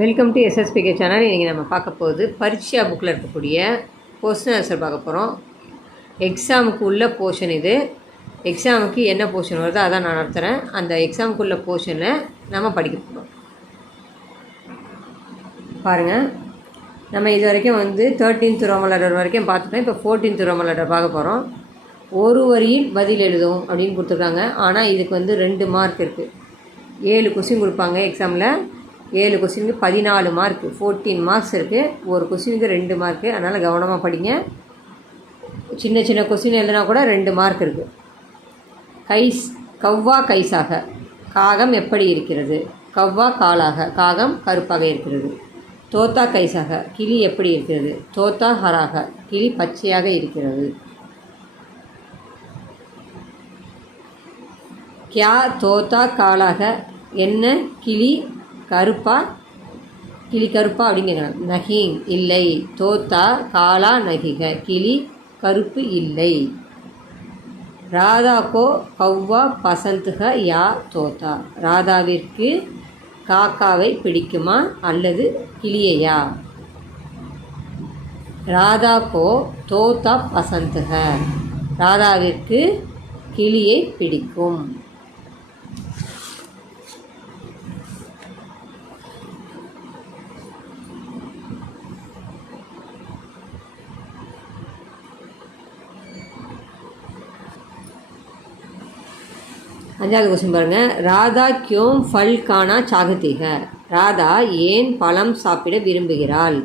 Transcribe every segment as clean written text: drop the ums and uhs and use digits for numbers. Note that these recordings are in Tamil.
Welcome to எஸ்எஸ்பிகே channel. இன்றைக்கி நம்ம பார்க்க போகுது பரீட்சா புக்கில் இருக்கக்கூடிய கொஸ்டின் ஆன்சர் பார்க்க போகிறோம். எக்ஸாமுக்கு உள்ள போர்ஷன் இது. எக்ஸாமுக்கு என்ன போர்ஷன் வருதோ அதான் நான் நடத்துகிறேன். அந்த எக்ஸாமுக்கு உள்ள போர்ஷனை நம்ம படிக்க போகிறோம். பாருங்கள், நம்ம இது வரைக்கும் 13th ரோமன் லெட்டர் வரைக்கும் பார்த்துட்டோம். இப்போ 14th ரோமன் லெட்டர் பார்க்க போகிறோம். ஒரு வரியில் பதில் எழுதும் அப்படின்னு கொடுத்துருக்காங்க. ஆனால் இதுக்கு 2 மார்க் இருக்குது. 7 கொஸ்டின் கொடுப்பாங்க எக்ஸாமில். 7 கொஸ்டினுக்கு 14 மார்க்கு, 14 மார்க்ஸ் இருக்குது. ஒரு கொஸ்டினுக்கு 2 மார்க்கு. அதனால் கவனமாக படிங்க. சின்ன சின்ன கொஸ்டின் எழுதினா கூட 2 மார்க் இருக்குது. கவ்வா கைசாக, காகம் எப்படி இருக்கிறது? கவ்வா காலாக, காகம் கருப்பாக இருக்கிறது. தோத்தா கைசாக, கிளி எப்படி இருக்கிறது? தோத்தா ஹராக, கிளி பச்சையாக இருக்கிறது. கியா தோத்தா காலாக, என்ன கிளி கருப்பா, கிளி கருப்பா அப்படிங்கிறாங்க. நஹீன் இல்லை. தோத்தா காலா நகிக, கிளி கருப்பு இல்லை. ராதாக்கோ கவ்வா பசந்துக யா தோத்தா, ராதாவிற்கு காக்காவை பிடிக்குமா அல்லது கிளியையா? ராதாக்கோ தோத்தா பசந்துக, ராதாவிற்கு கிளியை பிடிக்கும். அஞ்சாவது கொஸ்டின் பாருங்கள். ராதா கியோம் ஃபல் கானா சாகத்திக, ராதா ஏன் பழம் சாப்பிட விரும்புகிறாள்?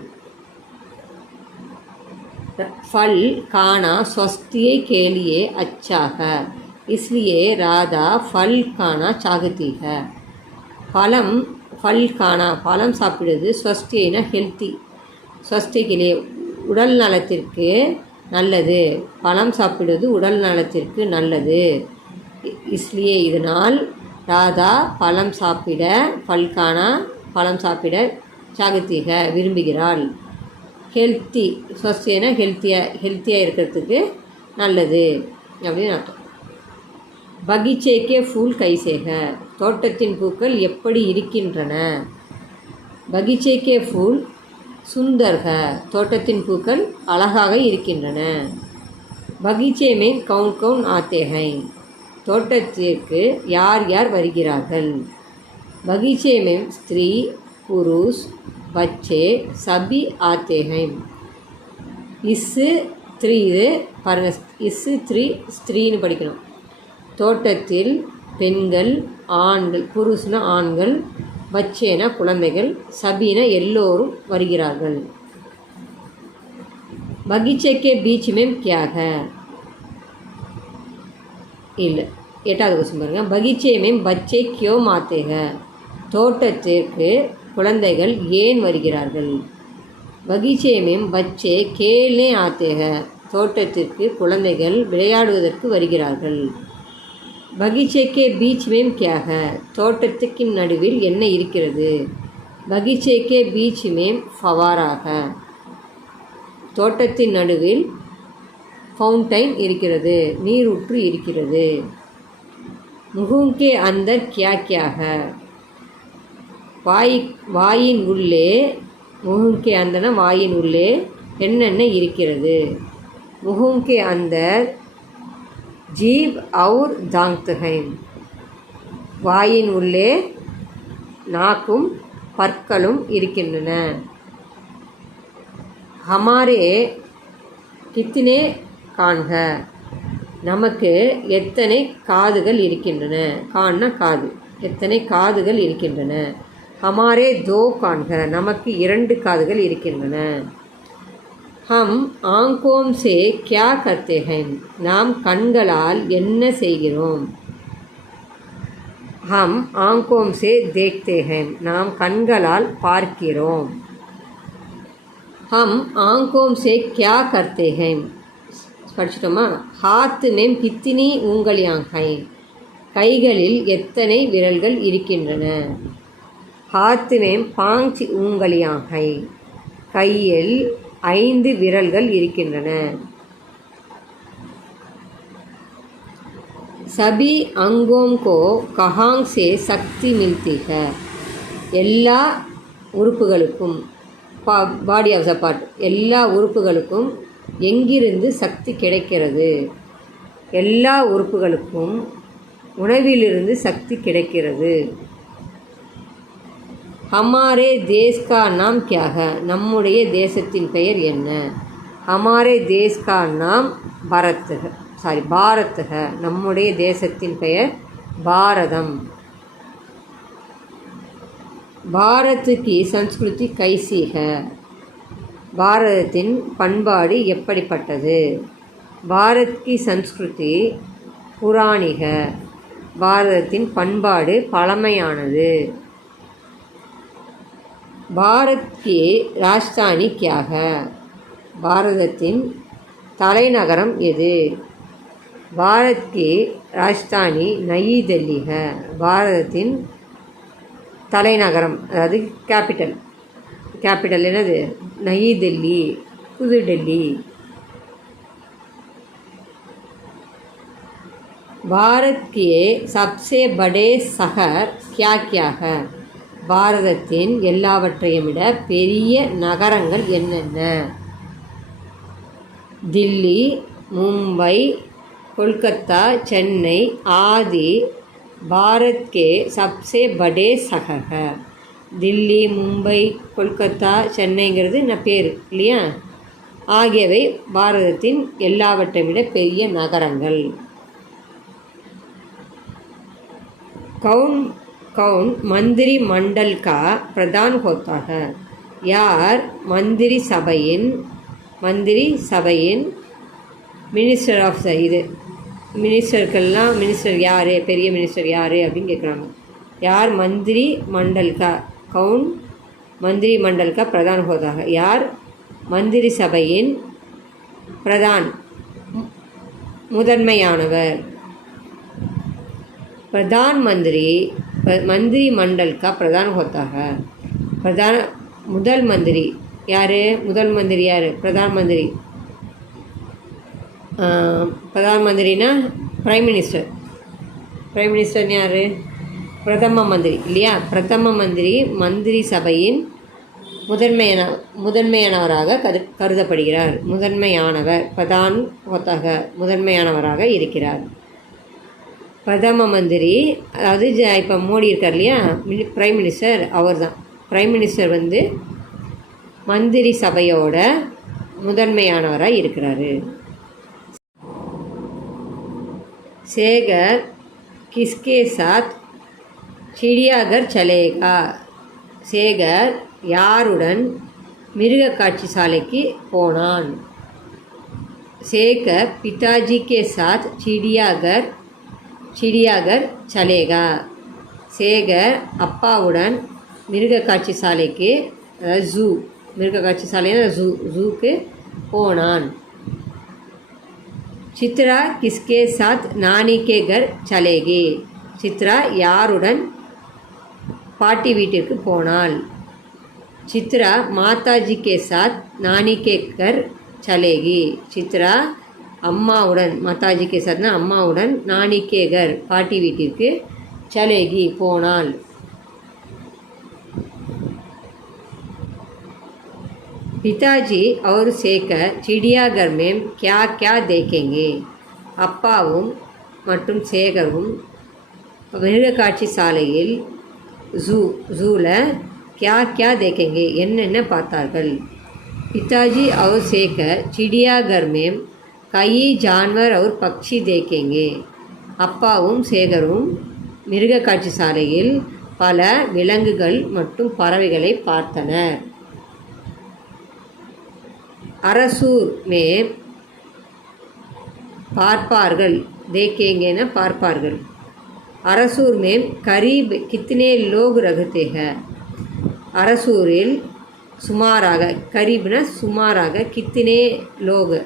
फल खाना स्वास्थ्य के लिए अच्छा है, इसलिए राधा फल खाना चाहती है. பழம் ஃபல் கானா, பழம் சாப்பிடுவது, ஸ்வஸ்தியனா ஹெல்த்தி, ஸ்வஸ்தியிலே உடல் நலத்திற்கு நல்லது. பழம் சாப்பிடுவது உடல் நலத்திற்கு நல்லது. இஸ்லியே இதனால், ராதா பழம் சாப்பிட, ஃபல்கானா பழம் சாப்பிட, சாகத்திக விரும்புகிறாள். ஹெல்த்தி, ஸ்வஸ்தியனா ஹெல்த்தியாக இருக்கிறதுக்கு நல்லது அப்படின்னு அர்த்தம். பகீச்சேக்கே ஃபூல் கைசேக, தோட்டத்தின் பூக்கள் எப்படி இருக்கின்றன? பகீச்சேக்கே ஃபூல் சுந்தர்க, தோட்டத்தின் பூக்கள் அழகாக இருக்கின்றன. பகீச்சே மே கவுன் கவுன் ஆத்தே ஹை, தோட்டத்திற்கு யார் யார் வருகிறார்கள்? பகீச்சே மே ஸ்திரீ புருஷ் பச்சே சபி ஆத்தே ஹை. இஸ்ஸு த்ரீ, இது பாருங்கள், இஸ்ஸு த்ரீ ஸ்திரீன்னு படிக்கணும். தோட்டத்தில் பெண்கள், ஆண்கள், புருஷனா ஆண்கள், பச்சேனா குழந்தைகள், சபீனா எல்லோரும் வருகிறார்கள். பகீச்சேக்கே பீச் மேம் கியா ஹை, இல்லை. 8வது கொஸ்டின் பாருங்கள். பகீச்சே மேம் பச்சே கியோ மாத்தே ஹை, தோட்டத்திற்கு குழந்தைகள் ஏன் வருகிறார்கள்? பகீச்சே மேம் பச்சே கேல்னே ஆத்தே ஹை, தோட்டத்திற்கு குழந்தைகள் விளையாடுவதற்கு வருகிறார்கள். பகீச்சேக்கே பீச் மேம் கியா ஹை, தோட்டத்துக்கு நடுவில் என்ன இருக்கிறது? பகீச்சேக்கே பீச் மேம் ஃபவாராக, தோட்டத்தின் நடுவில் ஃபவுண்டைன் இருக்கிறது, நீரூற்று இருக்கிறது. முகூங்கே அந்தர் கியா கியா ஹை, வாயின் உள்ளே, முகூங்கே அந்தனா வாயின் உள்ளே என்னென்ன இருக்கிறது? முகூங்கே அந்தர் ஜீவ் அவுர் தாங்தஹைம், வாயின் உள்ளே நாக்கும் பற்களும் இருக்கின்றன. ஹமாரே கித்தனே காண்க, நமக்கு எத்தனை காதுகள் இருக்கின்றன? கான்னா காது, எத்தனை காதுகள் இருக்கின்றன? ஹமாரே தோ காண்க, நமக்கு 2 காதுகள் இருக்கின்றன. ஹம் ஆங்கோம் சே கியா கர்த்தே ஹைம், நாம் கண்களால் என்ன செய்கிறோம்? ஹம் ஆங்கோம் சே தேக்தே ஹைம், நாம் கண்களால் பார்க்கிறோம். ஹம் ஆங்கோம் சே கியா கர்த்தே ஹைம், படிச்சிட்டோமா? ஹாத் மேம் கித்தினி உங்கலியாங் ஹை, கைகளில் எத்தனை விரல்கள் இருக்கின்றன? ஹாத் மேம் 5 உங்கலியாங் ஹை, கையில் 5 விரல்கள் இருக்கின்றன. சபி அங்கோம் கோ கஹாங் சே சக்தி மில்தி ஹை, எல்லா உறுப்புகளுக்கும் பாடி ஆஃப் த பார்ட் எல்லா உறுப்புகளுக்கும் எங்கிருந்து சக்தி கிடைக்கிறது? எல்லா உறுப்புகளுக்கும் உணவிலிருந்து சக்தி கிடைக்கிறது. ஹமாரே தேஸ் கா நாம் கியா ஹை? நம்முடைய தேசத்தின் பெயர் என்ன? ஹமாரே தேஸ் கா நாம் பாரத் ஹை. நம்முடைய தேசத்தின் பெயர் பாரதம். பாரத் கி சன்ஸ்கிருதி கைசி ஹை? பாரதத்தின் பண்பாடு எப்படிப்பட்டது? பாரத் கி சன்ஸ்கிருதி புராணி ஹை. பாரதத்தின் பண்பாடு பழமையானது. பாரத் கி ராஜ்தானி கியா ஹை? பாரதத்தின் தலைநகரம் எது? பாரத் கி ராஜ்தானி நயி டெல்லி ஹை. பாரதத்தின் தலைநகரம் அதாவது கேபிட்டல் என்னது? நயி டெல்லி, புது டெல்லி. பாரத் கே சப்சே படே சஹர் கியா கியா ஹை? பாரதத்தின் எல்லாவற்றையும் விட பெரிய நகரங்கள் என்னென்ன? தில்லி, மும்பை, கொல்கத்தா, சென்னை ஆதி பாரத் கே சப்சே படே சஹர் ஹை. தில்லி, மும்பை, கொல்கத்தா, சென்னைங்கிறது பேர் இல்லையா? ஆகியவை பாரதத்தின் எல்லாவற்றை விட பெரிய நகரங்கள். कौन मंत्री मंडल का प्रधान होता है? यार मंत्री சபையின் மினிஸ்டர் ஆஃப் த மினிஸ்டர் யார்? பெரிய மினிஸ்டர் யார் அப்படின்னு கேட்குறாங்க. யார் मंत्री मंडल का? कौन मंत्री मंडल का प्रधान होता है? यार मंत्री சபையின் பிரதான் முதன்மையானவர். प्रधानमंत्री मंत्री मंडल का प्रधान होता है. முதல் மந்திரி யார்? பிரதானமந்திரினா பிரைம் மினிஸ்டர் யார்? பிரதம மந்திரி இல்லையா? பிரதம மந்திரி சபையின் முதன்மையானவராக கருதப்படுகிறார். பிரதான் ஹோத்தாக முதன்மையானவராக இருக்கிறார். பிரதம மந்திரி அதாவது இப்போ மோடி இருக்கார் இல்லையா? பிரைம் மினிஸ்டர் அவர் தான். பிரைம் மினிஸ்டர் மந்திரி சபையோட முதன்மையானவராக இருக்கிறாரு. சேகர் கிஸ்கே சாத் சிடியாகர் சலேகா? சேகர் யாருடன் மிருக காட்சி சாலைக்கு போனான்? சேகர் பிதாஜி கே சாத் சிடியாகர் சலேகா? சேகர் அப்பாவுடன் மிருக காட்சி சாலைக்கு அதாவது மிருக காட்சி சாலைன்னா ஜூக்கு போனான். சித்ரா கிஸ்கே சாத் நானி கே கர் சலேகி? சித்ரா யாருடன் பாட்டி வீட்டிற்கு போனாள்? சித்ரா மாதாஜி கே சாத் நானி கே கர் சலேகி? சித்ரா அம்மாவுடன், மாதாஜி கே சாத்னா அம்மாவுடன், நானி கே கர் பாட்டி வீட்டிற்கு, சலேகி போனாள். பிதாஜி और சேகர் சிடியாகர் में क्या क्या देखेंगे? அப்பாவும் மற்றும் சேகரும் மிருகக்காட்சி சாலையில் ஜூவில் क्या क्या देखेंगे என்னென்ன பார்த்தார்கள்? पिताजी और சேகர் चिड़ियाघर में कई जानवर और पक्षी देखेंगे. அப்பாவும் சேகரும் மிருகக்காட்சி சாலையில் பல விலங்குகள் மற்றும் பறவைகளை பார்த்தனர். அரசூர் மே பார்ப்பார்கள், தேக்கேங்கேன பார்ப்பார்கள். அரசூர் மே கரீப் கித்தனே லோக் ரகத்தே ஹை? அரசூரில் சுமாராக, கரீப்னா சுமாராக, கித்தனே லோக்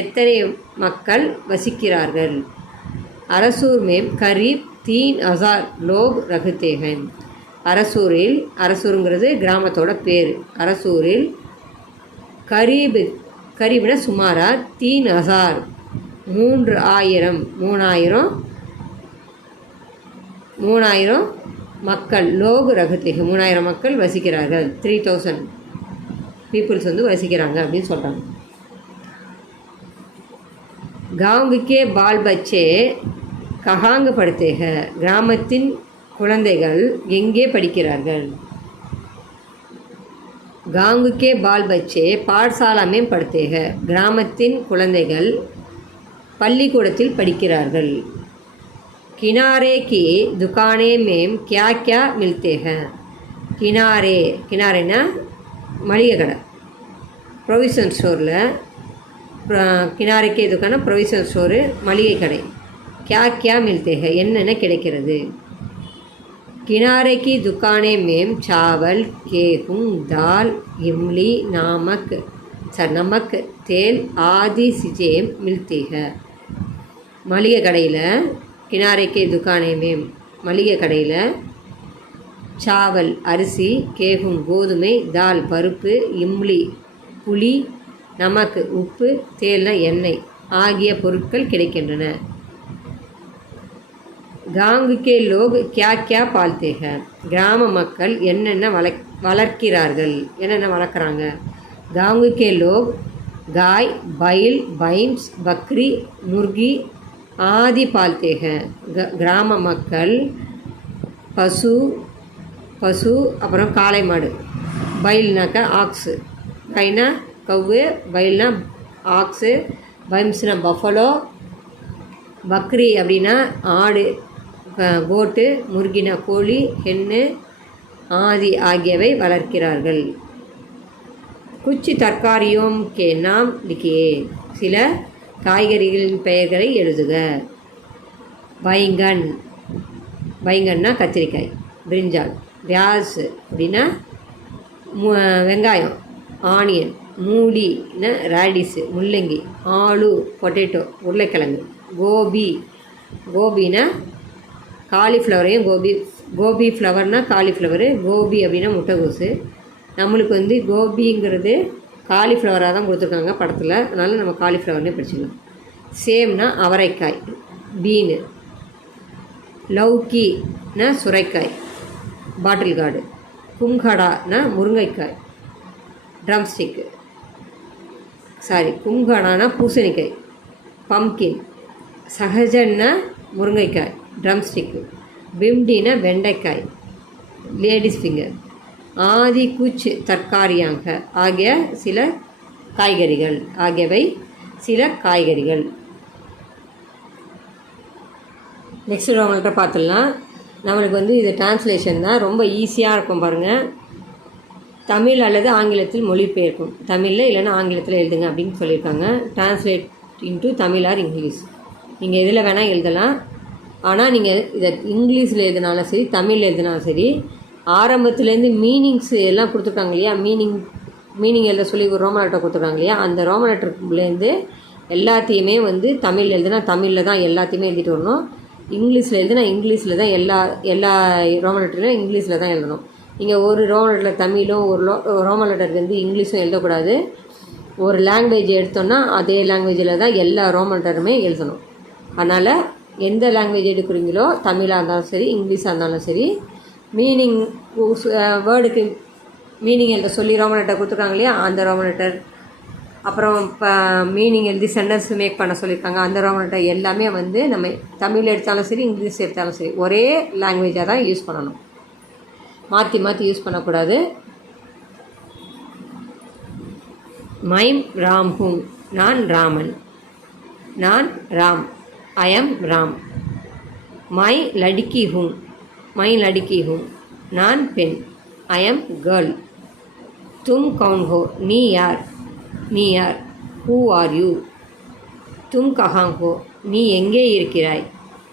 எத்தனை மக்கள் வசிக்கிறார்கள்? அரசூர் மே கரீப் 3000 லோக் ரகத்தே ஹை. அரசூரில், அரசூருங்கிறது கிராமத்தோட பேர். அரசூரில் கரீப்னா சுமாரா 3000 3000 மக்கள் லோக் ரகத்திக 3000 மக்கள் வசிக்கிறார்கள். 3000 பீப்புள்ஸ் வந்து வசிக்கிறாங்க அப்படின்னு சொல்கிறாங்க. காவுக்கே பால் பச்சே கஹாங்க படுத்தேக, கிராமத்தின் குழந்தைகள் எங்கே படிக்கிறார்கள். காவுக்கே பால் பச்சே பாடசாலா மேம் படுத்தேக, கிராமத்தின் குழந்தைகள் பள்ளிக்கூடத்தில் படிக்கிறார்கள். கினாரே கி துகானே மேம் கியா கியா மில்தே ஹை. கினாரே, கினாரேனா மளிகை கடை, ப்ரொவிஷன் ஸ்டோரில் கினாரேக்கே துக்கான ப்ரொவிஷன் ஸ்டோரு மளிகை கடை. கியா கியா மில்தே ஹை, என்னென்ன கிடைக்கிறது. किनारे की दुकानें में चावल, गेहूँ, दाल, इमली, नमक, तेल आदि चीज़ें मिलती है. मளிகை கடையில் किनारे के दुकानें में மளிகை கடையில் சாவல் அரிசி, கேகும் கோதுமை, தால் பருப்பு, இம்லி புளி, நமக்கு உப்பு, தேல்னா எண்ணெய் ஆகிய பொருட்கள் கிடைக்கின்றன. गांव के लोग क्या क्या पालते हैं. கிராம மக்கள் என்னென்ன வளர்க்கிறார்கள், என்னென்ன வளர்க்குறாங்க. गांव के लोग गाय, बैल, भैंस, बकरी, मुर्गी आदि पालते हैं. கிராம மக்கள் பசு அப்புறம் காளை மாடு. பைல்னாக்கா ஆக்ஸு, கைனா கவ்வு, பைல்னா ஆக்ஸு, பைம்ஸ்னா பஃபலோ, பக்ரி அப்படின்னா ஆடு, கோட்டு, முர்கினா கோழி, ஹென்னு ஆதி ஆகியவை வளர்க்கிறார்கள். குச்சி தற்காரியோம் கே நாம் லிக்கியே, சில காய்கறிகளின் பெயர்களை எழுதுக. பைங்கன், பைங்கன்னா கத்திரிக்காய், பிரிஞ்சால், பியாஸ் அப்படின்னா வெங்காயம், ஆனியன், மூலின்னா ரேடிஸு முள்ளங்கி, ஆலு பொட்டேட்டோ உருளைக்கிழங்கு, கோபினா காலிஃப்ளவரையும் கோபி ஃப்ளவர்னால் காலிஃப்ளவரு, கோபி அப்படின்னா முட்டைகோசு. நம்மளுக்கு வந்து கோபிங்கிறது காலிஃப்ளவராக தான் கொடுத்துருக்காங்க படத்தில், அதனால் நம்ம காலிஃப்ளவர்னே படிச்சுக்கலாம். சேம்னா அவரைக்காய், பீனு, லௌக்கினா சுரைக்காய், பாட்டில் கார்டு, கும்கடானா முருங்கைக்காய், ட்ரம்ஸ்டிக்கு, கும்கடானா பூசணிக்காய், பம்கின், சகஜன்னா முருங்கைக்காய், ட்ரம்ஸ்டிக்கு, பிம்டினா வெண்டைக்காய், லேடிஸ் ஃபிங்கர், ஆதி குச் தற்காரியாங்க ஆகிய சில காய்கறிகள், ஆகியவை சில காய்கறிகள். நெக்ஸ்ட் நம்மள்கிட்ட பார்த்துடலாம். நம்மளுக்கு வந்து இது டிரான்ஸ்லேஷன் தான், ரொம்ப ஈஸியாக இருக்கும் பாருங்கள். தமிழ் அல்லது ஆங்கிலத்தில் மொழிபெயர்க்கும், தமிழில் இல்லைன்னா ஆங்கிலத்தில் எழுதுங்க அப்படின்னு சொல்லியிருக்காங்க. Translate into Tamil R English, நீங்கள் எதில் வேணால் எழுதலாம். ஆனால் நீங்கள் இதை இங்கிலீஷில் எழுதினாலும் சரி, தமிழில் எழுதினாலும் சரி, ஆரம்பத்துலேருந்து மீனிங்ஸ் எல்லாம் கொடுத்துருக்காங்க இல்லையா, மீனிங் எழுத சொல்லி ஒரு ரோமன் லெட்டர் கொடுத்துருக்காங்க இல்லையா, அந்த ரோமன் லெட்டர்லேருந்து எல்லாத்தையுமே வந்து தமிழில் எழுதுனா தமிழில் தான் எல்லாத்தையுமே எழுதிட்டு வரணும். இங்கிலீஷில் எழுதுனா இங்கிலீஷில் தான் எல்லா ரோமன் லெட்டரையும் இங்கிலீஷில் தான் எழுதணும். நீங்கள் ஒரு ரோமன் லெட்டரில் தமிழும் ஒரு ரோமன் லெட்டருக்கு வந்து இங்கிலீஷும் எழுதக்கூடாது. ஒரு லாங்குவேஜ் எடுத்தோன்னா அதே லாங்குவேஜில் தான் எல்லா ரோமன் லெட்டருமே எழுதணும். அதனால் எந்த லாங்குவேஜ் எடுக்கிறீங்களோ, தமிழாக இருந்தாலும் சரி, இங்கிலீஷாக இருந்தாலும் சரி, மீனிங் வேர்டுக்கு மீனிங் எழுத சொல்லி ரோமன் லெட்டர் கொடுத்துருக்காங்க இல்லையா, அந்த ரோமன் லெட்டர், அப்புறம் இப்போ மீனிங் எழுதி சென்டென்ஸ் மேக் பண்ண சொல்லியிருக்காங்க, அந்த ரோமன் லெட்டர் எல்லாமே வந்து நம்ம தமிழ் எடுத்தாலும் சரி, இங்கிலீஷ் எடுத்தாலும் சரி, ஒரே லாங்குவேஜாக தான் யூஸ் பண்ணணும். மாற்றி மாற்றி யூஸ் பண்ணக்கூடாது. மைம் ராம் ஹூம், நான் ராமன். நான் ராம், ஐ எம் ராம். மை லடுக்கி ஹூம், மை லடுக்கி ஹூம், நான் பெண், ஐ எம் கேர்ள். தும் கவுன் ஹோ, நீ யார், நீ யார், ஹூ ஆர் யூ. தும் கஹாங் ஹோ, நீ எங்கே இருக்கிறாய்,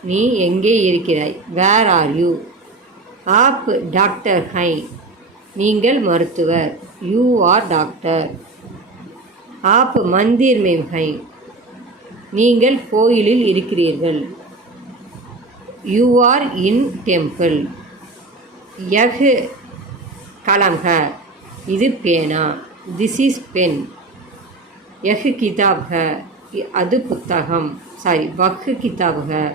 நீ எங்கே இருக்கிறாய், வேர் ஆர் யூ. ஆப் டாக்டர் ஹை, நீங்கள் மருத்துவர், யூ ஆர் டாக்டர். ஆப் மந்திர் மேம் ஹை, நீங்கள் கோயிலில் இருக்கிறீர்கள், யூ ஆர் இன் டெம்பிள். யஹ் கலம் ஹை, இது பேனா, திஸ் இஸ் பென். யஹ் கிதாப் ஹை, அது புத்தகம், வஹ் கிதாப் ஹை,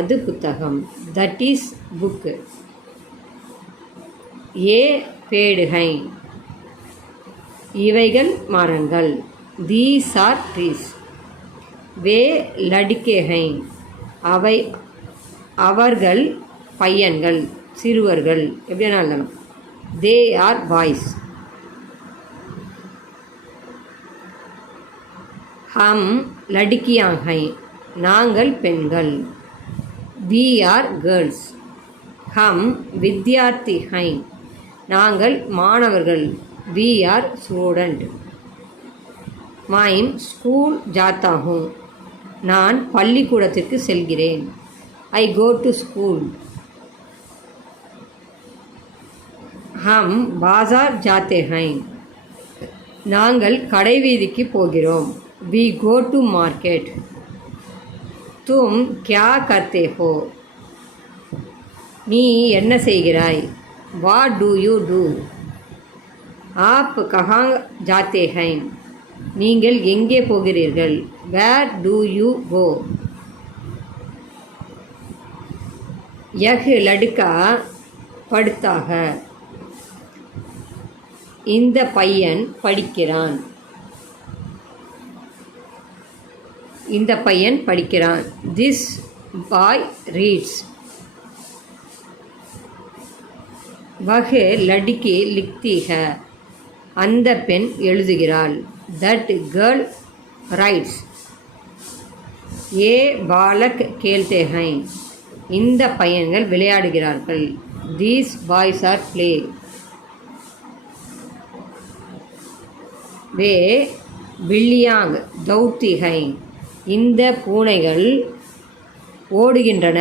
அது புத்தகம், தட் இஸ் புக். ஏ पेड़ हैं, இவைகள் மரங்கள். These are trees. வே லடுக்கே हैं, அவை அவர்கள் பையன்கள் சிறுவர்கள் எப்படி எழுதணும். They are boys. ஹம் லடுக்கியாं हैं, நாங்கள் பெண்கள். We are girls. ஹம் வித்யார்த்தி हैं, நாங்கள் மாணவர்கள். We are student. मैं ஸ்கூல் जाता हूँ, நான் பள்ளிக்கூடத்திற்கு செல்கிறேன். ஐ கோ டு ஸ்கூல். ஹம் பாசார் जाते हैं, நாங்கள் கடைவீதிக்கு போகிறோம். We go to market. தும் क्या करते हो, நீ என்ன செய்கிறாய். What do you do. आप कहाँ जाते हैं, நீங்கள் எங்கே போகிறீர்கள். வேர் டூ யூ கோ. யஹ் லடுக்கா படுத்தா है, இந்த பையன் படிக்கிறான். இந்த பையன் படிக்கிறான். This boy reads. வஹ் லடுக்கி லிக்தி है, அந்த பெண் எழுதுகிறாள். That girl writes. ஏ பாலக் கேல்தே हैं, இந்த பையன்கள் விளையாடுகிறார்கள். These boys are play. வே பில்லியாங் தௌத்தி हैं, இந்த பூனைகள் ஓடுகின்றன.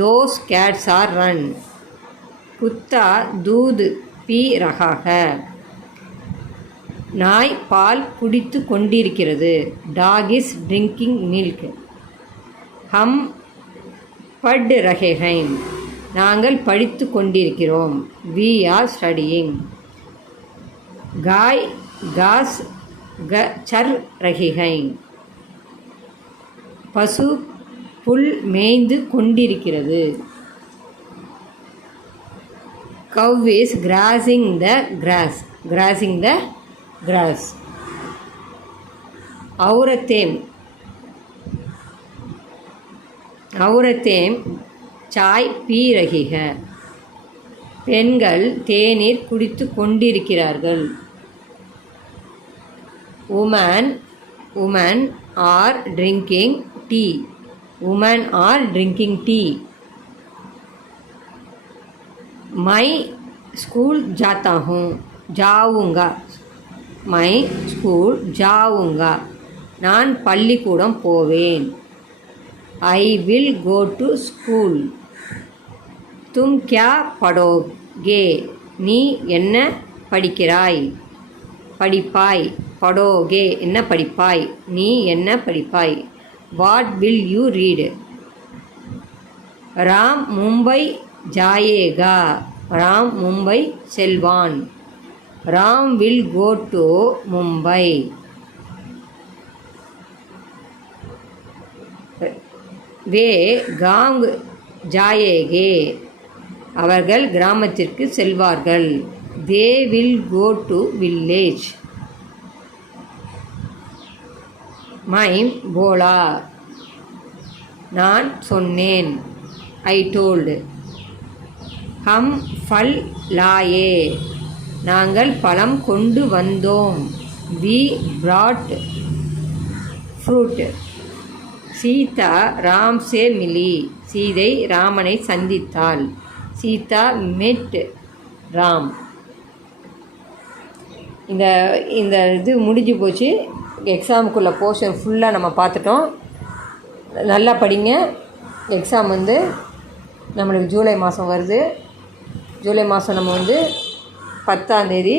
Those cats are run. குத்தா தூத் பீ ரஹா है, நாய் பால் குடித்து கொண்டிருக்கிறது. Dog is drinking milk. ஹம் பட் ரஹே हैं, நாங்கள் படித்து கொண்டிருக்கிறோம். We are studying. காய் காஸ் சர் ரஹி हैं, பசு புல் மேய்ந்து கொண்டிருக்கிறது. cow is grazing the grass. Grazing the grass. औरतें चाय पी रही है, பெண்கள் தேநீர் குடித்து கொண்டிருக்கிறார்கள். women are drinking tea. women are drinking tea. मैं स्कूल जाता हूँ, जाऊँगा. मैं स्कूल जाऊँगा, நான் பள்ளிக்கூடம் போவேன். I will go to school. தும் क्या पढ़ोगे, நீ என்ன படிக்கிறாய். படிப்பாய். படோகே என்ன படிப்பாய். நீ என்ன படிப்பாய். What will you read. Ram Mumbai जाएगा. ராம் மும்பை செல்வான். Ram will go to Mumbai. வே காங் ஜாயேகே, அவர்கள் கிராமத்திற்கு செல்வார்கள். They will go to village. மைம் போலா, நான் சொன்னேன். ஐ டோல்டு. ஹம் ஃபல் லாயே, நாங்கள் பழம் கொண்டு வந்தோம். We brought fruit. Sita Ram சே மிலி, சீதை ராமனை சந்தித்தாள். சீதா மெட் ராம். இந்த இது முடிஞ்சு போச்சு. எக்ஸாமுக்குள்ள போர்ஷன் ஃபுல்லாக நம்ம பார்த்துட்டோம். நல்லா படிங்க. எக்ஸாம் நம்மளுக்கு ஜூலை மாதம் வருது. ஜூலை மாதம் நம்ம 10ஆம் தேதி